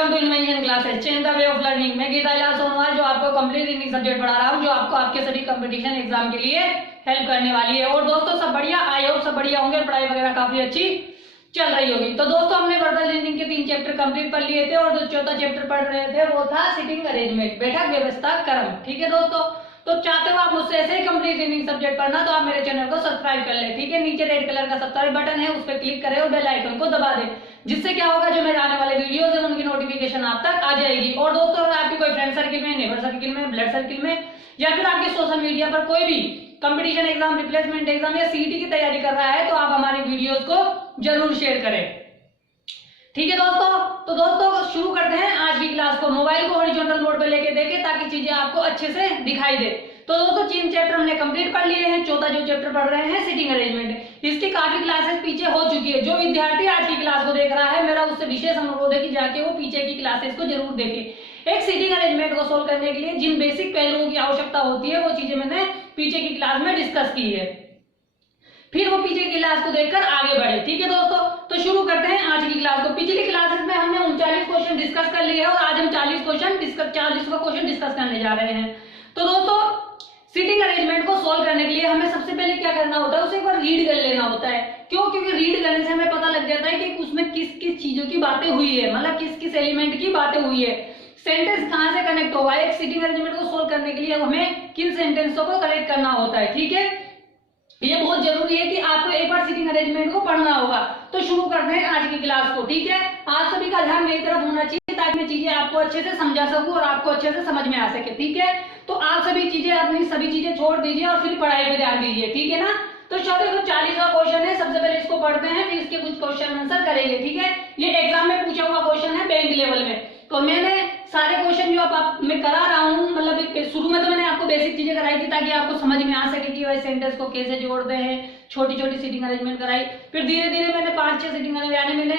Welcome to invention classes change the way of learning. मैं गीता सोनवाल जो आपको कंप्लीट रीडिंग सब्जेक्ट पढ़ा रहा हूँ, जो आपको आपके सभी कंपटीशन एग्जाम के लिए हेल्प करने वाली है। और दोस्तों सब बढ़िया, आई होप सब बढ़िया होंगे, पढ़ाई वगैरह काफी अच्छी चल रही होगी। तो दोस्तों हमने वर्बल रीडिंग के 3 चैप्टर कंप्लीट कर लिए थे और जो चौथा चैप्टर पढ़ रहे थे वो था सिटिंग अरेंजमेंट, बैठक व्यवस्था क्रम। ठीक है दोस्तों, तो चाहते हो आप मुझसे ऐसे ही कंप्लीट रीडिंग सब्जेक्ट पढ़ना तो आप मेरे चैनल को सब्सक्राइब कर ले। ठीक है, नीचे रेड कलर का सब्सक्राइब बटन है, उस पर क्लिक करें और बेल आइकन को दबा दें, जिससे क्या होगा जो मेरे आने वाले वीडियोस है उनकी नोटिफिकेशन आप तक आ जाएगी। और दोस्तों अगर आपकी कोई फ्रेंड सर्किल में, नेबर सर्किल में, ब्लड सर्किल में या फिर आपके सोशल मीडिया पर कोई भी कंपटीशन एग्जाम, रिप्लेसमेंट एग्जाम या सीईटी की तैयारी कर रहा है तो आप हमारे वीडियोस को जरूर शेयर करें। ठीक है दोस्तों, तो दोस्तों शुरू करते हैं आज की क्लास को। मोबाइल को हॉरिजॉन्टल मोड पे लेके देखें ताकि चीजें आपको अच्छे से दिखाई दे। तो दोस्तों 3 चैप्टर हमने कंप्लीट कर लिए हैं। चौथा जो चैप्टर पढ़ रहे हैं सिटिंग अरेंजमेंट, इसकी काफी क्लासेस पीछे हो चुकी है। जो विद्यार्थी आज की क्लास को देख रहा है, मेरा उससे विशेष अनुरोध है कि जाके वो पीछे की क्लासेस को जरूर देखे। एक सिटिंग अरेंजमेंट को सोल्व करने के लिए जिन बेसिक पहलुओं की आवश्यकता होती है वो चीजें मैंने पीछे की क्लास में डिस्कस की है, फिर वो पीछे की क्लास को देखकर आगे बढ़े। ठीक है दोस्तों, तो शुरू करते हैं आज की क्लास को। पिछली क्लासेस में हमने 39 क्वेश्चन डिस्कस कर लिए हैं और आज हम 40वां क्वेश्चन डिस्कस करने जा रहे हैं। तो दोस्तों सिटिंग अरेंजमेंट को सोल्व करने के लिए हमें सबसे पहले क्या करना होता है, उसे एक बार रीड कर लेना होता है। क्यों? क्योंकि रीड करने से हमें पता लग जाता है कि उसमें किस किस चीजों की बातें हुई है, मतलब किस किस एलिमेंट की बातें हुई है, सेंटेंस कहां से कनेक्ट हुआ है। एक सिटिंग अरेंजमेंट को सोल्व करने के लिए हमें किन सेंटेंसों को कनेक्ट करना होता है। ठीक है, ये बहुत जरूरी है कि आपको एक बार सिटिंग अरेंजमेंट को पढ़ना होगा। तो शुरू करते हैं आज की क्लास को। ठीक है, आप सभी का ध्यान मेरी तरफ होना चाहिए ताकि मैं चीजें आपको अच्छे से समझा सकूं और आपको अच्छे से समझ में आ सके। ठीक है, तो आप सभी चीजें, अपनी सभी चीजें छोड़ दीजिए और फिर पढ़ाई पे ध्यान दीजिए। ठीक है ना, तो चलो 40वां क्वेश्चन है, सबसे पहले इसको पढ़ते हैं, फिर इसके कुछ क्वेश्चन आंसर करेंगे। ठीक है, ये एग्जाम में पूछा हुआ क्वेश्चन है बैंक लेवल में। तो मैंने सारे क्वेश्चन जो आप मैं करा रहा हूँ, मतलब शुरू में तो मैंने आपको बेसिक चीजें कराई थी ताकि आपको समझ में आ सके कि वह सेंटेंस को कैसे जोड़ते हैं, छोटी छोटी सिटिंग अरेंजमेंट कराई। फिर धीरे धीरे मैंने 5-6 सिटिंग यानी मैंने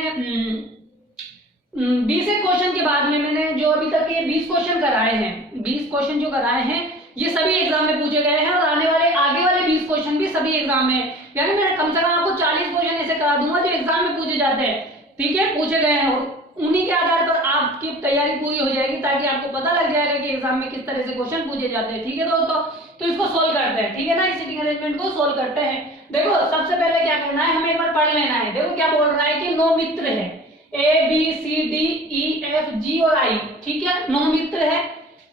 20 क्वेश्चन के बाद में मैंने जो अभी तक ये 20 क्वेश्चन कराए हैं, 20 क्वेश्चन जो कराए हैं ये सभी एग्जाम में पूछे गए हैं और आने वाले आगे वाले 20 क्वेश्चन भी सभी एग्जाम में, यानी मैंने कम से कम आपको 40 क्वेश्चन ऐसे करा दूंगा जो एग्जाम में पूछे जाते हैं। ठीक है, पूछे गए हैं और उन्हीं के आधार पर आपकी तैयारी पूरी हो जाएगी ताकि आपको पता लग जाएगा कि एग्जाम में किस तरह से क्वेश्चन पूछे जाते हैं। ठीक है दोस्तों, तो इसको सोल्व करते हैं। ठीक है ना, इस सिटिंग अरेंजमेंट को सोल्व करते हैं। देखो सबसे पहले क्या करना है, हमें एक बार पढ़ लेना है। देखो क्या बोल रहा है कि 9 मित्र है, ABCDEFG और I। ठीक है, 9 मित्र है,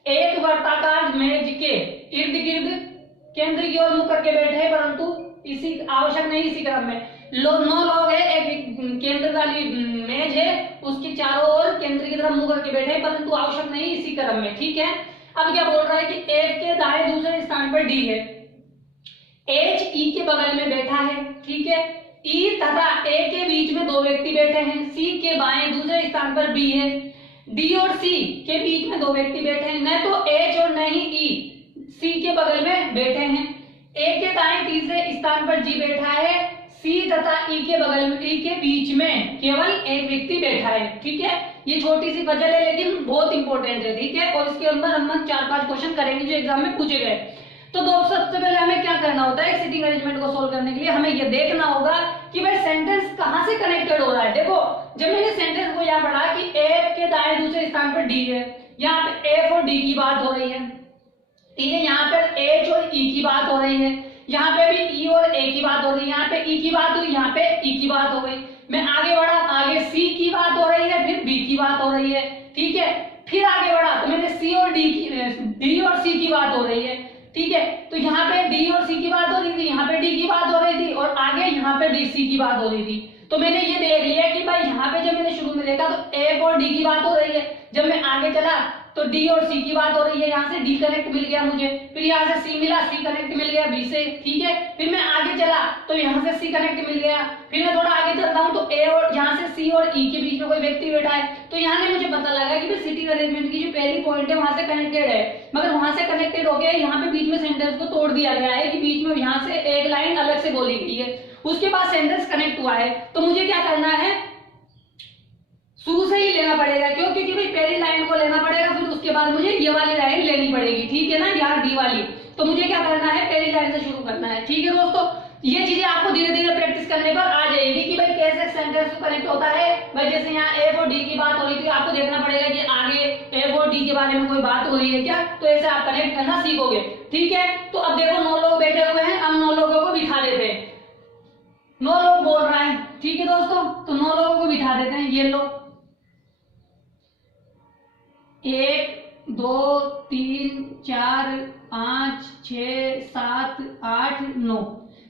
एक वर्ताकार मेज के इर्द गिर्द केंद्र की ओर मुख करके बैठे हैं, परंतु इसी आवश्यक नहीं इसी क्रम में 9 लोग है, एक केंद्र वाली मेज है, उसके चारों ओर केंद्र की तरफ मुंह करके बैठे हैं, परंतु आवश्यक नहीं इसी क्रम में। ठीक है, अब क्या बोल रहा है कि F के दाएं दूसरे स्थान पर D है, H E के बगल में बैठा है। ठीक है, E तथा A के बीच में 2 व्यक्ति बैठे हैं, C के बाएं दूसरे स्थान पर B है, D और C के बीच में 2 व्यक्ति बैठे हैं, न तो H और न ही E C के बगल में बैठे हैं, A के दाएं तीसरे स्थान पर G बैठा है, C तथा E के बगल में, E के बीच में केवल एक व्यक्ति बैठा है। ठीक है, ये छोटी सी पजल है लेकिन बहुत इंपॉर्टेंट है। ठीक है, और इसके अंदर हम 4-5 क्वेश्चन करेंगे जो एग्जाम में पूछे गए। तो दोस्तों सबसे पहले हमें क्या करना होता है, सिटिंग अरेंजमेंट को सोल्व करने के लिए हमें यह देखना होगा कि भाई सेंटेंस कहां से कनेक्टेड हो रहा है। देखो जब मैंने सेंटेंस को यहाँ पढ़ा कि F के दाएं दूसरे स्थान पर D है, यहाँ पे F और D की बात हो रही है। ठीक है, यहाँ पर H और E की बात हो रही है, यहाँ पे भी E और A की बात हो रही है, यहाँ पे E की बात हुई, यहाँ पे E की बात हो गई। मैं आगे बढ़ा, आगे C की बात हो रही है, फिर B की बात हो रही है। ठीक है, फिर आगे बढ़ा तो मैंने D और C की बात हो रही है। ठीक है, तो यहाँ पे D और C की बात हो रही थी, यहाँ पे D की बात हो रही थी और आगे यहाँ पे D C की बात हो रही थी। तो मैंने ये देख लिया कि भाई यहाँ पे जब मैंने शुरू में देखा तो F और D की बात हो रही है, जब मैं आगे चला तो D और C की बात हो रही है, यहाँ से D कनेक्ट मिल गया मुझे, फिर यहाँ से C मिला, C कनेक्ट मिल गया B से। ठीक है, फिर मैं आगे चला तो यहाँ से C कनेक्ट मिल गया, फिर मैं थोड़ा आगे चलता हूँ तो A और यहाँ से C और E के बीच में कोई व्यक्ति बैठा है, तो यहाँ ने मुझे पता लगा कि सिटिंग अरेंजमेंट की जो पहली पॉइंट है वहां से कनेक्टेड है, मगर वहां से कनेक्टेड हो गया, यहाँ पे बीच में सेंटेंस को तोड़ दिया गया है कि बीच में यहाँ से एक लाइन अलग से बोली गई है, उसके बाद सेंटेंस कनेक्ट हुआ है। तो मुझे क्या करना है, शुरू से ही लेना पड़ेगा। क्यों? क्योंकि भाई पहली लाइन को लेना पड़ेगा, फिर उसके बाद मुझे ये वाली लाइन लेनी पड़ेगी। ठीक है ना, यहाँ डी वाली। तो मुझे क्या करना है, पहली लाइन से शुरू करना है। ठीक है दोस्तों, ये चीजें आपको धीरे धीरे प्रैक्टिस करने पर आ जाएगी कि भाई कैसे सेंटेंस कनेक्ट होता है। भाई जैसे यहाँ एफ और डी की बात हो रही थी, आपको देखना पड़ेगा बारे में कोई बात हो रही है क्या, तो ऐसे आप कनेक्ट करना सीखोगे। ठीक है, तो अब देखो 9 लोग बैठे हुए हैं, अब 9 लोगों को बिठा देते हैं। 9 लोग बोल रहा है, ठीक है दोस्तों, तो 9 लोगों को बिठा देते हैं। ये लो 1 2 3 4 5 6 7 8 9।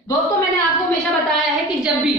दोस्तों मैंने आपको हमेशा बताया है कि जब भी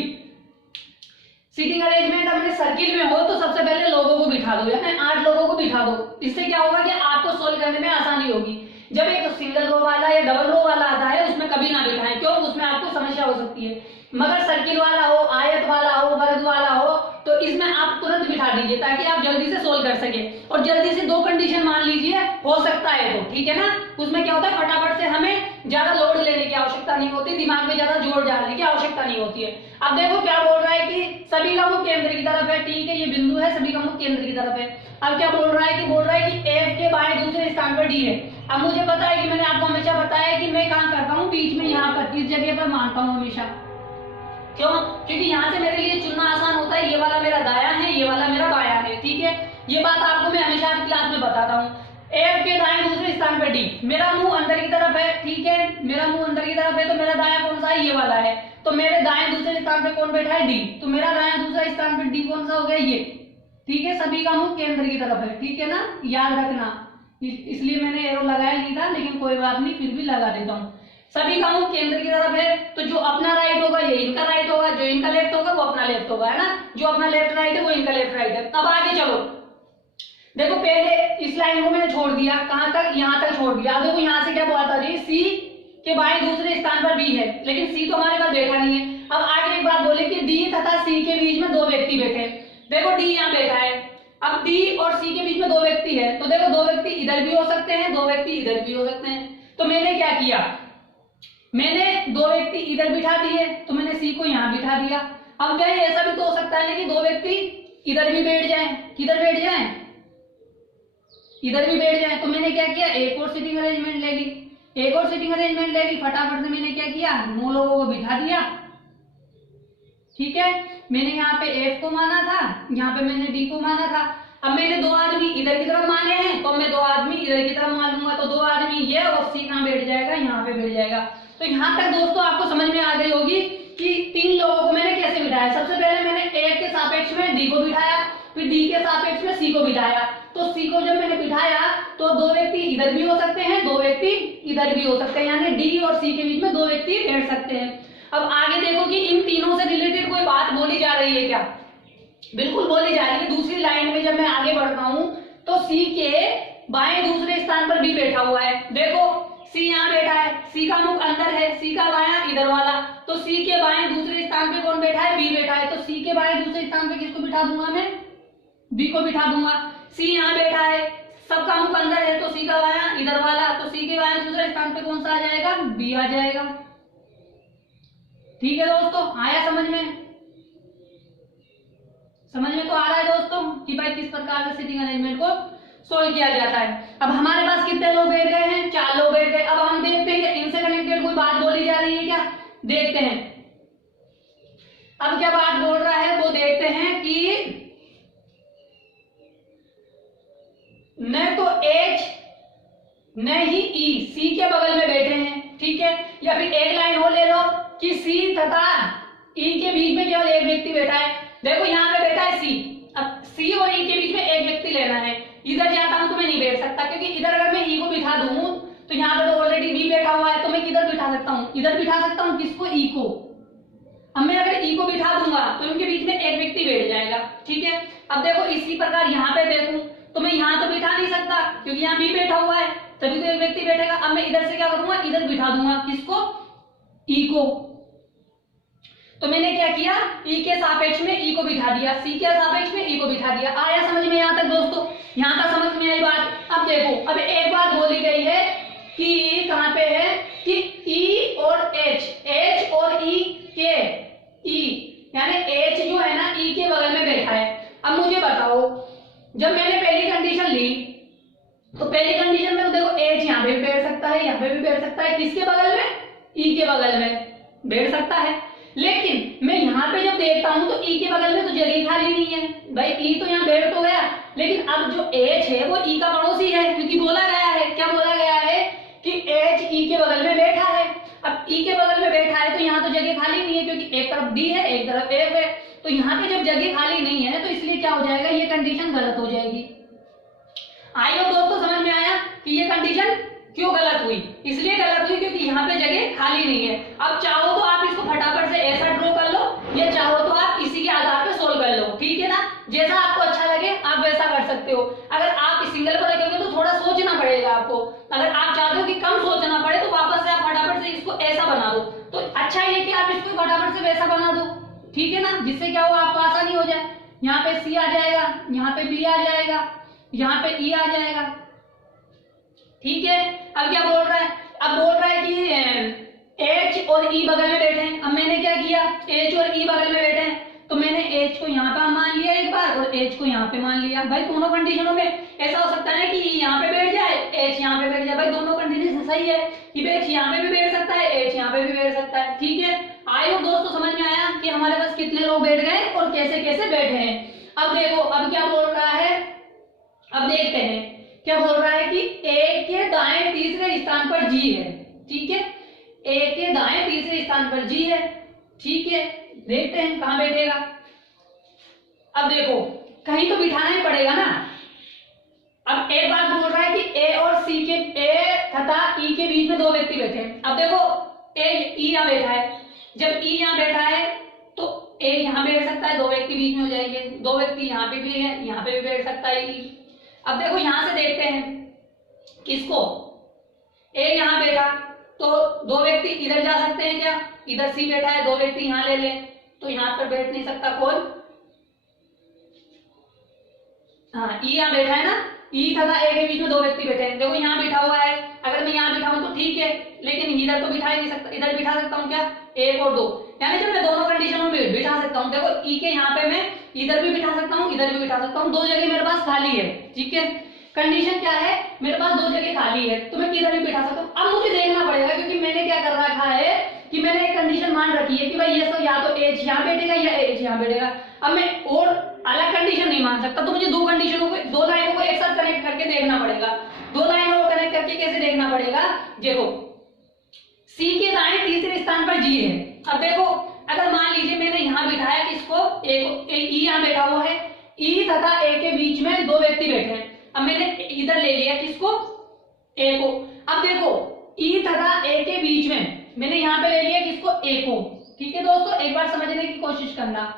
सीटिंग अरेंजमेंट अपने सर्किल में हो तो सबसे पहले लोगों को बिठा दो, यानी 8 लोगों को बिठा दो। इससे क्या होगा कि आपको सोल्व करने में आसानी होगी। जब एक सिंगल रो वाला या डबल रो वाला आता है उसमें कभी ना बिठाएं, क्यों, उसमें आपको समस्या हो सकती है। मगर सर्किल वाला हो, आयत वाला हो, वर्ग वाला हो, तो इसमें आप तुरंत बिठा दीजिए ताकि आप जल्दी से सोल्व कर सके। और जल्दी से 2 कंडीशन मान लीजिए हो सकता है तो, ठीक है ना। उसमें क्या होता है, फटाफट से हमें ज्यादा लोड लेने की आवश्यकता नहीं होती, दिमाग में ज्यादा जोर डालने की आवश्यकता नहीं होती है। अब देखो क्या बोल रहा है कि सभी का मुख केंद्र की तरफ है, ठीक है, ये बिंदु है, सभी का मुख केंद्र की तरफ है। अब क्या बोल रहा है कि F के बाएं दूसरे स्थान पर D है। अब मुझे पता है कि मैंने आपको हमेशा बताया कि मैं कहाँ करता हूँ, बीच में, यहाँ पर, इस जगह पर मानता हूँ हमेशा। क्यों, क्योंकि यहाँ से मेरे लिए चुनना आसान होता है। ये वाला मेरा दायां है, ये वाला मेरा बायां है, ठीक है। ये बात आपको मैं हमेशा क्लास में बताता हूँ। F के दाएं दूसरे स्थान पर D, मेरा मुंह अंदर की तरफ है, ठीक है, मेरा मुंह अंदर की तरफ है, तो मेरा दायां कौन सा है, ये वाला है। तो मेरे दाएं दूसरे स्थान पे कौन बैठा है, D, तो मेरा दायां दूसरा स्थान पे D कौन सा हो गया, ये, ठीक है। सभी का मुंह केंद्र की तरफ है, ठीक है ना, याद रखना। इसलिए मैंने एरो लगाया नहीं था, लेकिन कोई बात नहीं, फिर भी लगा देता हूँ। सभी का मुंह केंद्र की तरफ है, तो जो अपना राइट होगा ये इनका राइट होगा, जो इनका लेफ्ट होगा वो अपना लेफ्ट होगा, है ना। जो अपना लेफ्ट राइट है वो इनका लेफ्ट राइट है। अब आगे चलो, देखो पहले इस लाइन को मैंने छोड़ दिया, कहां तक, यहां तक छोड़ दिया। देखो यहां से क्या बात आ रही है, C के बाएं दूसरे स्थान पर B है, लेकिन C तो हमारे पास बैठा नहीं है। अब आगे एक बात बोले कि D तथा C के बीच में 2 व्यक्ति बैठे। देखो D यहाँ बैठा है, अब D और C के बीच में 2 व्यक्ति है, तो देखो 2 व्यक्ति इधर भी हो सकते हैं, 2 व्यक्ति इधर भी हो सकते हैं। तो मैंने क्या किया, मैंने 2 व्यक्ति इधर बिठा दिए, तो मैंने C को यहाँ बिठा दिया। अब क्या ऐसा भी तो हो सकता है ना कि 2 व्यक्ति इधर भी बैठ जाएं, किधर बैठ जाएं, इधर भी बैठ जाएं। तो मैंने क्या किया, एक और सीटिंग अरेंजमेंट ले ली, एक और सीटिंग अरेंजमेंट ले ली। फटाफट से मैंने क्या किया, 9 लोगों को बिठा दिया, ठीक है। मैंने यहाँ पे F को माना था, यहाँ पे मैंने D को माना था। अब मैंने 2 आदमी इधर की तरफ माने हैं, तो मैं 2 आदमी इधर की तरफ मान लूंगा, तो 2 आदमी ये और C कहाँ बैठ जाएगा, यहाँ पे बैठ जाएगा। तो यहाँ तक दोस्तों आपको समझ में आ गई होगी कि 3 लोगों को मैंने कैसे बिठाया। सबसे पहले मैंने A के सापेक्ष में D को बिठाया, फिर D के सापेक्ष में C को बिठाया। तो C को जब मैंने बिठाया तो 2 व्यक्ति इधर भी हो सकते हैं, 2 व्यक्ति इधर भी हो सकते हैं, यानी D और C के बीच में 2 व्यक्ति बैठ सकते हैं। अब आगे देखो कि इन तीनों से रिलेटेड कोई बात बोली जा रही है क्या, बिल्कुल बोली जा रही है। दूसरी लाइन में जब मैं आगे बढ़ता हूं तो C के बाएं दूसरे स्थान पर B बैठा हुआ है। देखो C यहाँ बैठा है, C का मुख अंदर है, C का बायां इधर वाला, तो C के बाएं दूसरे स्थान पे कौन बैठा है, B बैठा है। तो C के बाएं दूसरे स्थान पे किसको बिठा दूंगा, मैं B को बिठा दूंगा। C यहाँ बैठा है, सबका मुख अंदर है, तो C का बायां इधर वाला, तो C के बाएं दूसरे स्थान पे कौन सा आ जाएगा, B आ जाएगा। ठीक है दोस्तों, आया समझ में, समझ में तो आ रहा है दोस्तों कि भाई किस प्रकार से सीटिंग अरेंजमेंट को सोल्व किया जाता है। अब हमारे पास कितने लोग बैठ गए हैं, 4 लोग बैठ गए। अब हम देखते हैं कि इनसे कनेक्टेड कोई बात बोली जा रही है क्या, देखते हैं। अब क्या बात बोल रहा है वो देखते हैं कि न तो H न ही E C के बगल में बैठे हैं, ठीक है। या फिर एक लाइन और ले लो कि C तथा E के बीच में केवल एक व्यक्ति बैठा है। देखो यहाँ पे बैठा है C, अब C और E के बीच में एक व्यक्ति लेना है। इधर जाता हूं तो मैं नहीं बैठ सकता, क्योंकि इधर अगर मैं E को बिठा दूं तो यहाँ पे तो ऑलरेडी B बैठा हुआ है, तो मैं किधर बिठा सकता हूँ, इधर बिठा सकता हूँ, किसको, E को। अब मैं अगर E को बिठा दूंगा तो इनके बीच में एक व्यक्ति बैठ जाएगा, ठीक है। अब देखो इसी प्रकार यहाँ पे देखूं तो मैं यहाँ तो बिठा नहीं सकता क्योंकि यहाँ B बैठा हुआ है, तभी तो एक व्यक्ति बैठेगा। अब मैं इधर से क्या करूंगा, इधर बिठा दूंगा, किसको, E को। तो मैंने क्या किया, E के सापेक्ष में E को बिठा दिया, C के सापेक्ष में E को बिठा दिया। आया समझ में यहाँ तक दोस्तों, यहाँ तक समझ में आई बात। अब देखो, अब एक बात बोली गई है कि कहाँ पे है कि E और H और E के E, यानी H जो है ना E के बगल में बैठा है। अब मुझे बताओ, जब मैंने पहली कंडीशन ली तो पहली कंडीशन में तो देखो H यहाँ पे भी बैठ सकता है, यहाँ पे भी बैठ सकता है, किसके बगल में, E के बगल में बैठ सकता है। लेकिन मैं यहाँ पे जब देखता हूँ तो ई के बगल में तो जगह खाली नहीं है। भाई ई तो यहाँ बैठ तो गया, लेकिन अब जो एच है वो ई का पड़ोसी है, क्योंकि बोला गया है, क्या बोला गया है कि एच ई के बगल में बैठा है। अब ई के बगल में बैठा है तो यहाँ तो जगह खाली नहीं है, क्योंकि एक तरफ डी है एक तरफ एफ है, तो यहाँ पे जब जगह खाली नहीं है तो इसलिए क्या हो जाएगा, ये कंडीशन गलत हो जाएगी। आइए दोस्तों समझ में आया कि ये कंडीशन क्यों गलत हुई? इसलिए गलत हुई क्योंकि यहाँ पे जगह खाली नहीं है। अब चाहो तो आप इसको फटाफट से ऐसा ड्रॉ कर लो, या चाहो तो आप इसी के आधार पे सोल्व कर लो, ठीक है ना, जैसा आपको अच्छा लगे आप वैसा कर सकते हो। अगर आप सिंगल पर रखोगे तो थोड़ा सोचना पड़ेगा आपको, अगर आप चाहते हो कि कम सोचना पड़े तो वापस से आप फटाफट से इसको ऐसा बना दो। तो अच्छा ये कि आप इसको फटाफट से वैसा बना दो, ठीक है ना, जिससे क्या हुआ आपको आसानी हो जाए। यहाँ पे सी आ जाएगा, यहाँ पे बी आ जाएगा, यहाँ पे ई आ जाएगा, ठीक है। अब क्या बोल रहा है, अब बोल रहा है कि H और E बगल में बैठे हैं। अब मैंने क्या किया, H और E बगल में बैठे हैं तो मैंने H को यहाँ पे मान लिया एक बार और H को यहाँ पे मान लिया। भाई दोनों कंडीशनों में ऐसा हो सकता है कि E यहाँ पे बैठ जाए H यहाँ पे बैठ जाए। भाई दोनों कंडीशन सही है कि H यहाँ पे भी बैठ सकता है H यहाँ पे भी बैठ सकता है, ठीक है। आई होप दोस्तों समझ में आया कि हमारे पास कितने लोग बैठ गए और कैसे कैसे बैठे हैं। अब देखो अब क्या बोल रहा है, अब देखते हैं क्या बोल रहा है कि ए के दाएं तीसरे स्थान पर जी है, ठीक है, ए के दाएं तीसरे स्थान पर जी है, ठीक है। देखते हैं कहां बैठेगा। अब देखो कहीं तो बिठाना ही पड़ेगा ना। अब एक बात बोल रहा है कि ए और सी के, ए तथा ई के बीच में दो व्यक्ति बैठे हैं। अब देखो ए ई यहाँ बैठा है, जब ई यहाँ बैठा है तो ए यहाँ बैठ सकता है, दो व्यक्ति बीच में हो जाएंगे, दो व्यक्ति यहाँ पे भी है, यहाँ पे भी बैठ सकता है ई। अब देखो यहां से देखते हैं किसको, ए यहां बैठा तो दो व्यक्ति इधर जा सकते हैं क्या, इधर सी बैठा है, दो व्यक्ति यहां ले ले तो यहां पर बैठ नहीं सकता कौन, हाँ ई यहां बैठा है ना, ई तथा ए के बीच में दो व्यक्ति बैठे हैं। देखो यहां बैठा हुआ है, अगर मैं यहां बिठाऊं तो ठीक है, लेकिन इधर तो बिठा ही नहीं सकता, इधर बिठा सकता हूं क्या, एक और दो, यानी जब मैं दोनों कंडीशनों में बिठा सकता हूं। देखो ई के यहाँ पे मैं इधर भी बिठा सकता हूँ इधर भी बिठा सकता हूँ, दो जगह मेरे पास खाली है, ठीक है। कंडीशन क्या है, मेरे पास दो जगह खाली है तो मैं किधर भी बिठा सकता हूँ। अब मुझे देखना पड़ेगा क्योंकि मैंने क्या कर रखा है कि मैंने एक कंडीशन मान रखी है कि भाई ये तो या तो एच यहाँ बैठेगा या एच यहाँ बैठेगा। अब मैं और अलग कंडीशन नहीं मान सकता, तो मुझे दो कंडीशनों को, दो लाइनों को एक साथ कनेक्ट करके देखना पड़ेगा। दो लाइनों को कनेक्ट करके कैसे देखना पड़ेगा, देखो सी के दाएं तीसरे स्थान पर जी है। अब देखो अगर मान लीजिए मैंने यहाँ बिठाया किसको, ई यहाँ बैठा हुआ है, ई तथा ए के बीच में दो व्यक्ति बैठे हैं। अब मैंने इधर ले लिया किसको, ए को। अब देखो ई तथा ए के बीच में मैंने यहाँ पे ले लिया किसको, ए को, ठीक है दोस्तों। एक बार समझने की कोशिश करना,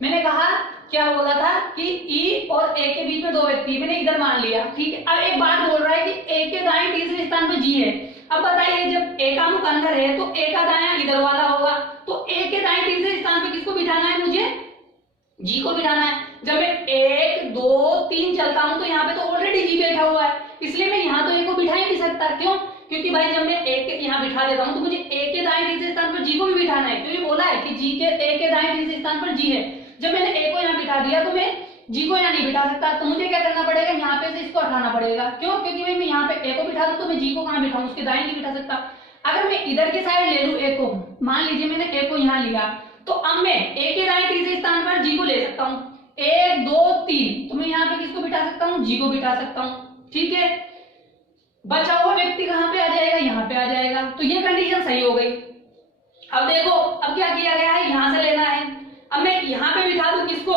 मैंने कहा क्या बोला था कि ई और ए के बीच में दो व्यक्ति, मैंने इधर मान लिया, ठीक है। अब एक बात बोल रहा है कि ए के दाएं तीसरे स्थान पर जी है। अब बताइए जब ए का मुख अंदर है तो ए का दायां इधर वाला होगा, तो ए के दाएं तीसरे स्थान पे किसको बिठाना है, मुझे जी को बिठाना है। जब मैं 1 2 3 चलता हूं तो यहाँ पे तो ऑलरेडी जी बैठा हुआ है, इसलिए मैं यहाँ तो ए को बिठा ही नहीं सकता। क्यों, क्योंकि भाई जब मैं ए के यहाँ बिठा देता हूँ तो मुझे ए के दाएं तीसरे स्थान पर जी को भी बिठाना है, क्योंकि बोला है कि जी के, ए के दाएं तीसरे स्थान पर जी है। जब मैंने ए को यहाँ बिठा दिया तो मैं जी को यहाँ नहीं बिठा सकता, तो मुझे क्या करना पड़ेगा, यहाँ पे से इसको हटाना पड़ेगा। क्यों, क्योंकि भाई मैं यहाँ पे ए को बिठा दूं तो मैं जी को कहाँ बिठाऊं, उसके दाएं नहीं बिठा सकता। अगर मैं इधर के साइड ले लूं ए को, मान लीजिए मैंने ए को यहाँ लिया, तो अब मैं ए के दाएं तीसरे स्थान पर जी को ले सकता हूँ, 1 2 3, तो मैं यहाँ पे किसको बिठा सकता हूँ, जी को बिठा सकता हूँ, ठीक है। बचा हुआ व्यक्ति कहाँ पे आ जाएगा, यहाँ पे आ जाएगा, तो ये कंडीशन सही हो गई। अब देखो अब क्या किया गया है, यहां से लेना है। अब मैं यहाँ पे बिठा दूं किसको,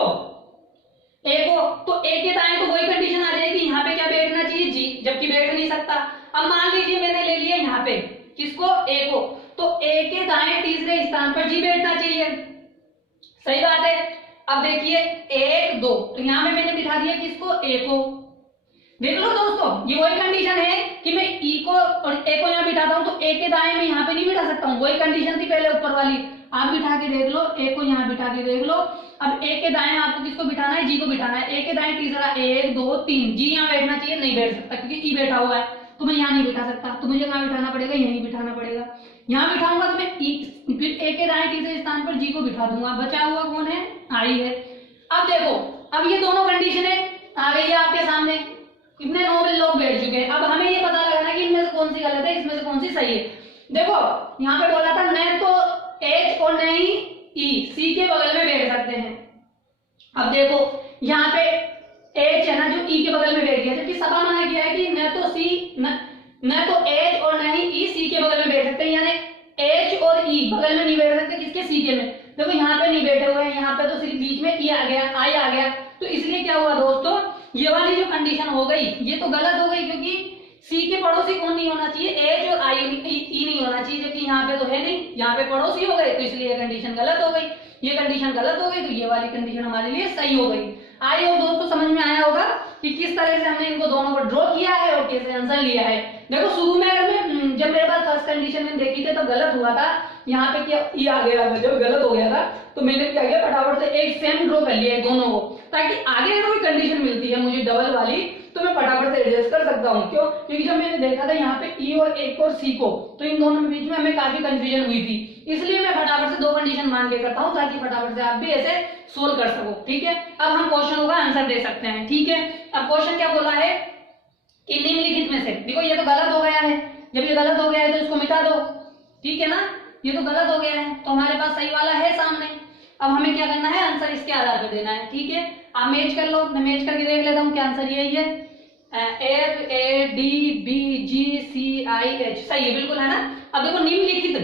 ए को, तो ए के दाएं तो वही कंडीशन आ जाएगी, यहाँ पे क्या बैठना चाहिए, जी, जबकि बैठ नहीं सकता। अब मान लीजिए मैंने ले लिया यहाँ पे किसको, ए को, तो ए के दाएं तीसरे स्थान पर जी बैठना चाहिए, सही बात है। अब देखिए 1 2, तो यहाँ पे मैंने बिठा दिया किसको, ए को। देख लो दोस्तों ये वही कंडीशन है कि मैं ई को और ए को यहाँ बिठाता हूँ तो ए के दाएं में यहाँ पे नहीं बिठा सकता हूँ, वही कंडीशन थी पहले ऊपर वाली। आप बिठा के देख लो, ए को यहाँ बिठा के देख लो। अब ए के दाएं आपको किसको बिठाना है, जी को बिठाना है। ए के दाएं तीसरा 1 2 3, जी यहाँ बैठना चाहिए, नहीं बैठ सकता क्योंकि ई बैठा हुआ है, तो मैं यहाँ नहीं बिठा सकता, तो मुझे कहाँ बिठाना पड़ेगा, यहीं बिठाना पड़ेगा। यहाँ बिठाऊंगा तो मैं ई, फिर ए के दाएं तीसरे स्थान पर जी को बिठा दूंगा। बचा हुआ कौन है, आई है। अब देखो अब ये दोनों कंडीशनें आ गई है आपके सामने, कितने 9 लोग बैठ चुके हैं। अब हमें ये पता लगाना कि इनमें से कौन सी गलत है, इसमें से कौन सी सही है। देखो यहाँ पे बोला था न तो एच और न ही ई, सी के बगल में बैठ सकते हैं। अब देखो यहाँ पे एच है ना जो ई के बगल में बैठ गया, जबकि सभा मना किया है कि न तो सी न तो एच और न ही ई सी के बगल में बैठ सकते हैं, यानी एच और ई बगल में नहीं बैठ सकते, किसके, सी के में। देखो यहाँ पे नहीं बैठे हुए हैं, यहाँ पे तो सिर्फ बीच में ई आ गया, आई आ गया, तो इसलिए क्या हुआ दोस्तों, ये वाली जो कंडीशन हो गई ये तो गलत हो गई, क्योंकि सी के पड़ोसी कौन नहीं होना चाहिए, एच और आई ई नहीं होना चाहिए, जबकि यहाँ पे तो है नहीं, यहाँ पे पड़ोसी हो गए, तो इसलिए ये कंडीशन गलत हो गई, ये कंडीशन गलत हो गई, तो ये वाली कंडीशन हमारे लिए सही हो गई। आई होप दोस्तों समझ में आया होगा कि किस तरह से हमने इनको दोनों को ड्रॉ किया है और कैसे आंसर लिया है। देखो शुरू में अगर मैं जब मेरे पास फर्स्ट कंडीशन में देखी थी तब गलत हुआ था, यहाँ पे क्या ई आ गया, जब गलत हो गया था तो मैंने क्या किया, फटाफट से एक सेम ड्रॉ कर लिया है दोनों को, ताकि आगे अगर कोई कंडीशन मिलती है मुझे डबल वाली तो मैं फटाफट से एडजस्ट कर सकता हूँ। क्यों, क्योंकि जब मैंने देखा था यहाँ पे ई और एक और सी को, तो इन दोनों के बीच में हमें काफी कंफ्यूजन हुई थी, इसलिए मैं फटाफट से दो कंडीशन मान के करता हूँ ताकि फटाफट से आप भी ऐसे सोल्व कर सको। ठीक है, अब हम क्वेश्चन का आंसर दे सकते हैं। ठीक है, अब क्वेश्चन क्या बोला है कि निम्नलिखित में से, देखो ये तो गलत हो गया है, जब ये गलत हो गया है तो इसको मिटा दो, ठीक है ना, ये तो गलत हो गया है, तो हमारे पास सही वाला है सामने। अब हमें क्या करना है, आंसर इसके आधार पर देना है। ठीक है, आप मैच कर लो, मैं मैच करके देख लेता हूँ क्या आंसर यही है, F A D B G C I H, सही है, बिल्कुल है ना। अब देखो निम्नलिखित,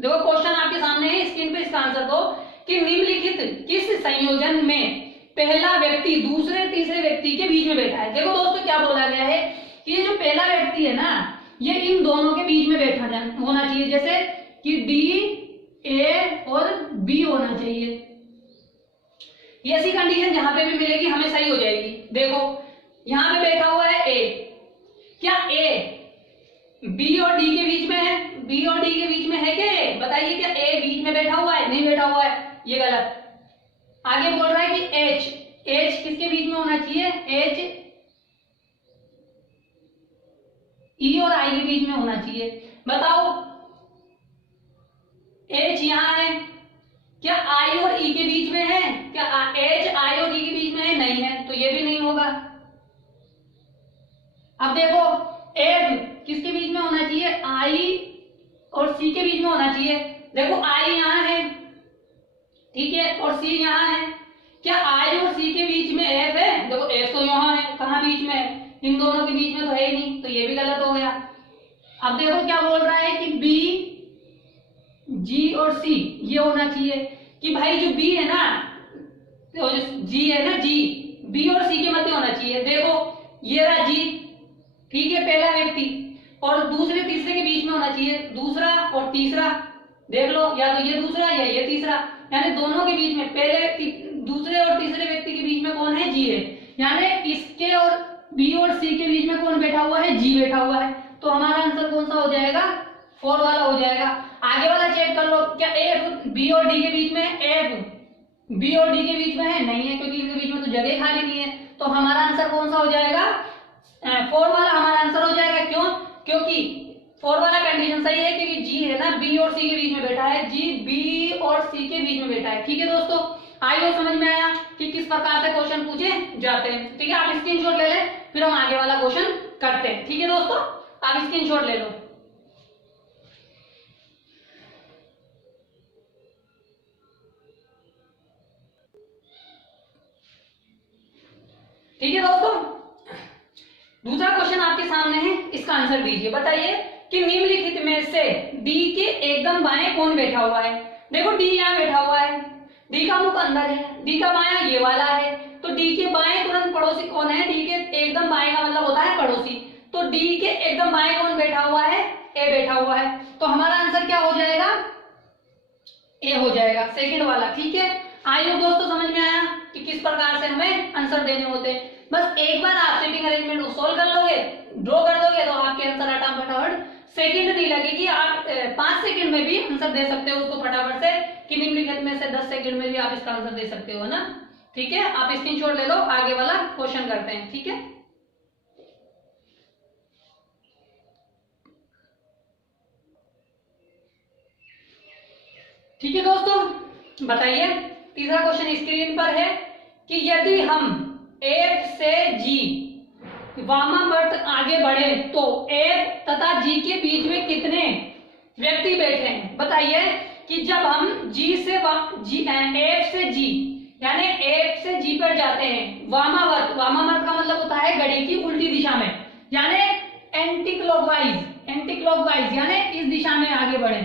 देखो क्वेश्चन आपके सामने है स्क्रीन पे, इसका आंसर दो कि निम्नलिखित किस संयोजन में पहला व्यक्ति दूसरे तीसरे व्यक्ति के बीच में बैठा है। देखो दोस्तों क्या बोला गया है कि ये जो पहला व्यक्ति है ना ये इन दोनों के बीच में बैठा होना चाहिए, जैसे कि डी ए और बी होना चाहिए, ये ऐसी कंडीशन जहां पे भी मिलेगी हमें सही हो जाएगी। देखो यहां पे बैठा हुआ है ए, क्या ए बी और डी के बीच में है, बी और डी के बीच में है क्या, बताइए क्या ए बीच में बैठा हुआ है, नहीं बैठा हुआ है, ये गलत। आगे बोल रहा है कि एच, एच किसके बीच में होना चाहिए, एच ई और आई के बीच में होना चाहिए, बताओ एच यहां है, क्या आई और ई के बीच में है, क्या एच आई और ई के बीच में है, नहीं है, तो ये भी नहीं होगा। अब देखो एफ किसके बीच में होना चाहिए, आई और सी के बीच में होना चाहिए, देखो आई यहां है, ठीक है, और सी यहां है, क्या आई और सी के बीच में एफ है, देखो एफ तो यहां है, कहां बीच में है, इन दोनों के बीच में तो है ही नहीं, तो ये भी गलत हो गया। अब देखो क्या बोल रहा है कि बी जी और सी ये होना चाहिए, कि भाई जो बी है ना, तो जो जी है ना, जी बी और सी के मध्य होना चाहिए, देखो ये रहा जी, ठीक है, पहला व्यक्ति, और दूसरे तीसरे के बीच में होना चाहिए, दूसरा और तीसरा, देख लो या तो ये दूसरा या ये तीसरा, यानी दोनों के बीच में पहले दूसरे और तीसरे व्यक्ति के बीच में कौन है, जी है, यानी इसके और बी और सी के बीच में कौन बैठा हुआ है, जी बैठा हुआ है, तो हमारा आंसर कौन सा हो जाएगा, 4 वाला हो जाएगा। आगे वाला चेक कर लो, क्या एफ बी और डी के बीच में है, एफ बी और डी के बीच में है, नहीं है, क्योंकि इनके बीच में तो जगह खाली नहीं है, तो हमारा आंसर कौन सा हो जाएगा, 4 वाला हमारा आंसर हो जाएगा। क्यों, क्योंकि 4 वाला कंडीशन सही है, क्योंकि जी है ना बी और सी के बीच में बैठा है, जी बी और सी के बीच में बैठा है। ठीक है दोस्तों, आइए समझ में आया कि किस प्रकार से क्वेश्चन पूछे जाते हैं। ठीक है, आप स्क्रीनशॉट ले लें, फिर हम आगे वाला क्वेश्चन करते हैं। ठीक है दोस्तों, आप स्क्रीनशॉट ले लो। ठीक है दोस्तों, दूसरा क्वेश्चन आपके सामने है, इसका आंसर दीजिए। बताइए कि निम्नलिखित में से डी के एकदम बाएं कौन बैठा हुआ है। देखो डी यहाँ बैठा हुआ है, डी का मुख अंदर है, डी का बायां ये वाला है, तो डी के बाएं तुरंत पड़ोसी कौन है, डी के एकदम बाएं का मतलब होता है पड़ोसी, तो डी के एकदम बाएं कौन बैठा हुआ है, ए बैठा हुआ है, तो हमारा आंसर क्या हो जाएगा, ए हो जाएगा, सेकंड वाला। ठीक है, आई होप दोस्तों समझ में आया कि किस प्रकार से हमें आंसर देने होते हैं। बस एक बार आप सेटिंग अरेंजमेंट को सोल्व कर लोगे, ड्रॉ कर दोगे, तो आपके आंसर फटाफट सेकंड नहीं लगेगी, आप 5 सेकंड में भी आंसर दे सकते हो उसको फटाफट से, कि निम्नलिखित में से 10 सेकंड में भी आप इसका आंसर दे सकते हो ना। ठीक है, आप स्क्रीनशॉट ले लो, आगे वाला क्वेश्चन करते हैं। ठीक है, ठीक है दोस्तों, बताइए तीसरा क्वेश्चन स्क्रीन पर है कि यदि हम एफ से जी वामावर्त आगे बढ़े तो एफ तथा जी के बीच में कितने व्यक्ति बैठे हैं। बताइए कि जब हम जी एफ से जी, यानी एफ से जी पर जाते हैं। वामावर्त, वामावर्त का मतलब होता है घड़ी की उल्टी दिशा में, यानी एंटी क्लॉकवाइज, एंटी क्लॉकवाइज यानी इस दिशा में आगे बढ़े।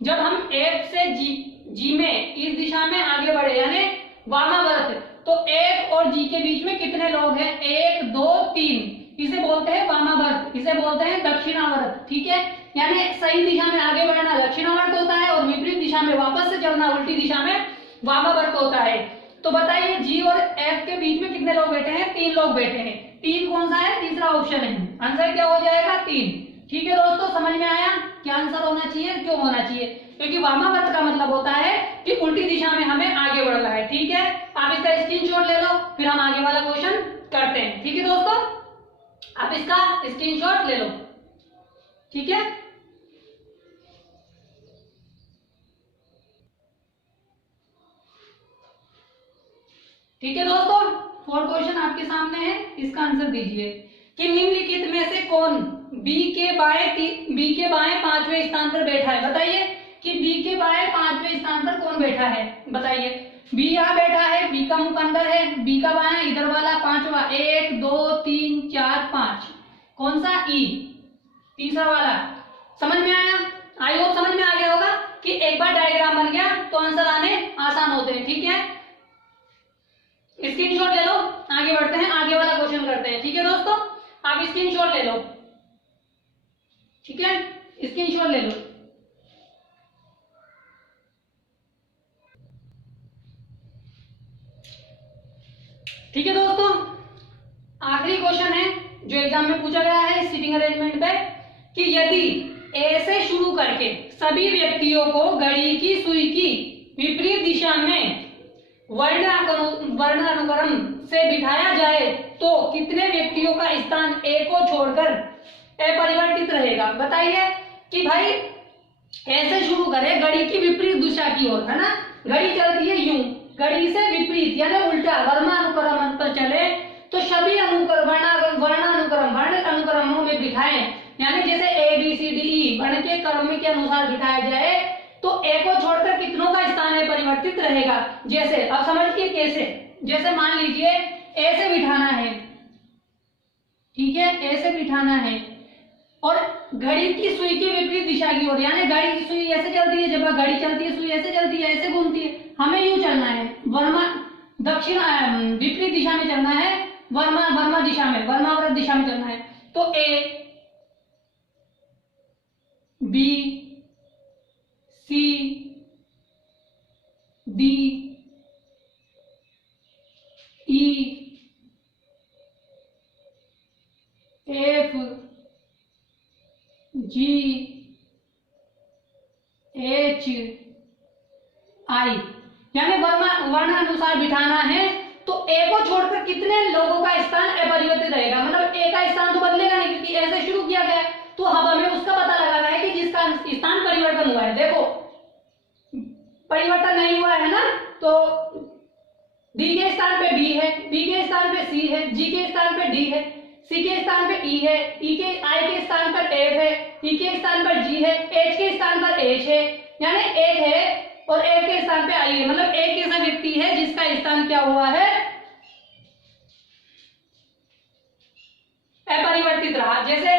जब हम एफ से जी में इस दिशा में आगे बढ़े यानी वामावर्त, तो एफ और जी के बीच में कितने लोग हैं? 1 2 3, इसे बोलते हैं वामावर्त, इसे बोलते हैं दक्षिणावर्त। ठीक है, यानी सही दिशा में आगे बढ़ना दक्षिणावर्त होता है और विपरीत दिशा में वापस से चलना उल्टी दिशा में वामावर्त होता है। तो बताइए जी और एफ के बीच में कितने लोग बैठे हैं? 3 लोग बैठे हैं। 3 कौन सा है? तीसरा ऑप्शन है। आंसर क्या हो जाएगा? 3। ठीक है दोस्तों, समझ में आया क्या आंसर होना चाहिए, क्यों होना चाहिए? क्योंकि वामावर्त का मतलब होता है कि उल्टी दिशा में हमें आगे बढ़ना है। ठीक है, आप इसका स्क्रीनशॉट ले लो, फिर हम आगे वाला क्वेश्चन करते हैं। ठीक है दोस्तों, आप इसका स्क्रीनशॉट ले लो। ठीक है, ठीक है दोस्तों, 4 क्वेश्चन आपके सामने है, इसका आंसर दीजिए कि निम्नलिखित में से कौन बी के बाएं 5वें स्थान पर बैठा है। बताइए कि बी के बाएं 5वें स्थान पर कौन बैठा है? बताइए, बी यहाँ बैठा है, बी का मुख अंदर है, बी का बाएं इधर वाला 5वां, 1 2 3 4 5, कौन सा? ई, तीसरा वाला। समझ में आया? आई होप समझ में आ गया होगा कि एक बार डायग्राम बन गया तो आंसर आने आसान होते हैं। ठीक है, स्क्रीनशॉट ले लो, आगे बढ़ते हैं, आगे वाला क्वेश्चन करते हैं। ठीक है दोस्तों, आप स्क्रीनशॉट ले लो। ठीक है, स्क्रीनशॉट ले लो। ठीक है दोस्तों, आखिरी क्वेश्चन है जो एग्जाम में पूछा गया है सीटिंग अरेंजमेंट पे, कि यदि ए से शुरू करके सभी व्यक्तियों को घड़ी की सुई की विपरीत दिशा में वर्ण अनुक्रम से बिठाया जाए तो कितने व्यक्तियों का स्थान ए को छोड़कर अपरिवर्तित रहेगा? बताइए कि भाई ऐसे शुरू करें घड़ी की विपरीत दिशा की ओर, है ना, घड़ी चलती है यूं, घड़ी से विपरीत यानी उल्टा वर्णानुक्रम पर चले तो सभी वर्ण अनुक्रमों में बिठाएं, यानी जैसे ए बी सी डी ई वर्ण के क्रम के अनुसार बिठाया जाए तो ए को छोड़कर कितनों का स्थान है परिवर्तित रहेगा? जैसे अब समझिए कैसे, जैसे मान लीजिए ए से बिठाना है, ठीक है, ए से बिठाना है और घड़ी की सुई की विपरीत दिशा की ओर, यानी घड़ी की सुई ऐसे चलती है, जब घड़ी चलती है सुई ऐसे चलती है, ऐसे घूमती है, हमें यूं चलना है, दक्षिण विपरीत दिशा में चलना है, वर्मावर्त दिशा में चलना है। तो A B C D E F G H I, यानी वर्ण अनुसार बिठाना है तो ए को छोड़कर कितने लोगों का स्थान अपरिवर्तित रहेगा? मतलब ए का स्थान तो बदलेगा नहीं क्योंकि ऐसे शुरू किया गया, तो अब हमें उसका पता लगाना है कि जिसका स्थान परिवर्तन हुआ है। देखो परिवर्तन नहीं हुआ है ना, तो डी के स्थान पे बी है, बी के स्थान पे सी है, जी के स्थान पे डी है, सी के स्थान पे ई है, ई के आई के स्थान पर एफ है, ई के स्थान पर जी है, एच के स्थान पर एच है, यानी एक है और एफ के स्थान पे आई है। मतलब एक ऐसा व्यक्ति है जिसका स्थान क्या हुआ है? अपरिवर्तित रहा। जैसे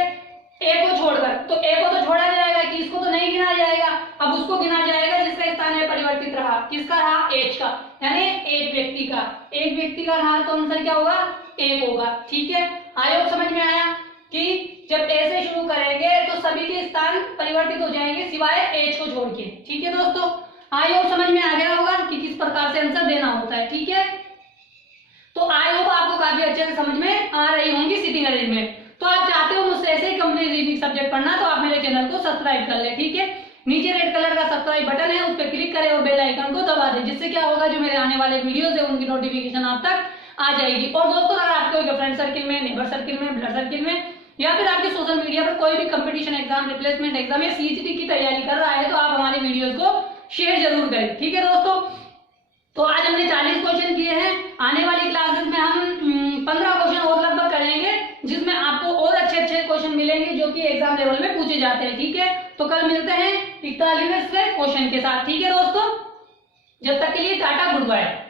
ए को छोड़कर, तो ए को तो छोड़ा जाएगा कि इसको तो नहीं गिना जाएगा, अब उसको गिना जाएगा जिसका स्थान है परिवर्तित रहा। किसका रहा? एच का, यानी एक व्यक्ति का रहा, तो आंसर क्या होगा? एक होगा। ठीक है, आयोग समझ में आया कि जब ए से शुरू करेंगे तो सभी के स्थान परिवर्तित हो जाएंगे सिवाय एच को छोड़ के। ठीक है दोस्तों, आयोग समझ में आ गया होगा कि किस प्रकार से आंसर देना होता है। ठीक है, तो आई होप आपको काफी अच्छे से समझ में आ रही होंगी सीटिंग अरेंजमेंट। तो आप चाहते हो मुझसे ऐसे ही कंप्लीट रीडिंग सब्जेक्ट पढ़ना, तो आप मेरे चैनल को सब्सक्राइब कर ले। ठीक है, नीचे रेड कलर का सब्सक्राइब बटन है, उस पर क्लिक करें और बेल आइकन को दबा दें, जिससे क्या होगा, जो मेरे आने वाले वीडियोस है उनकी नोटिफिकेशन आप तक आ जाएगी। और दोस्तों, अगर आपके फ्रेंड सर्किल में, नेबर सर्किल में, ब्लड सर्किल में या फिर आपके सोशल मीडिया पर कोई भी कंपटीशन एग्जाम, रिप्लेसमेंट एग्जाम या सीजीटी की तैयारी कर रहा है तो आप हमारे वीडियोस को शेयर जरूर करें। ठीक है दोस्तों, तो आज हमने 40 क्वेश्चन किए हैं। आने वाली क्लासेस में हम 15 क्वेश्चन और लगभग करेंगे, जिसमें आपको और अच्छे क्वेश्चन मिलेंगे जो कि एग्जाम लेवल में पूछे जाते हैं। ठीक है, तो कल मिलते हैं। 41वें क्वेश्चन के साथ। ठीक है दोस्तों, जब तक के लिए टाटा, गुड बाय।